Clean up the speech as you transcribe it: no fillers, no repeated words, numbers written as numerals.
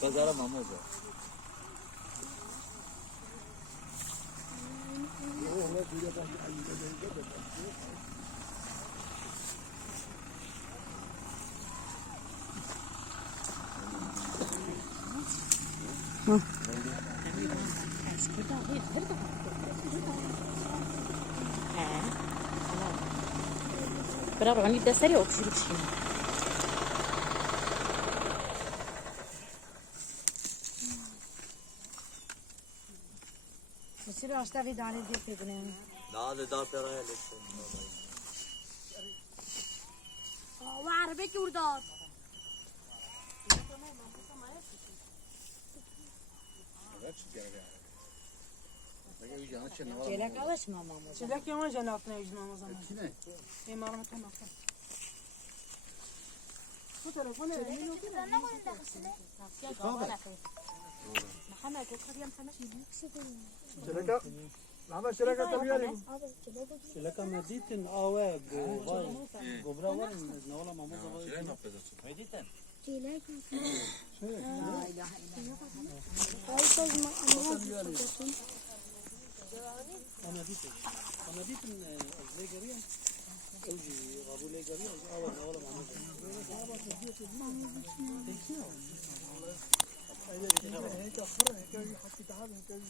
Pazara mamoza. برافو عم يبدا سريع وبشيل بشيل بصير اشتغل على دي كده لا ده دار بيرايا لسه. وعربيك ورداد Çelek alışma mama. Çelek yama cenapına ecmam o zaman. Kine? Emarım tamam. Bu telefonu elini محمد تدخل يا محمد شركة عمل شركة طبيعية شلكا مديتن آواب وغاي قبرا ورن نولا ما مزا غاي Şuraya mı yapacaksın? مديتن أنا ديتن زيجريا أوجي غابو ليجريا آواب نولا ما مزا هيك أخرى هيك حكي تعال هيك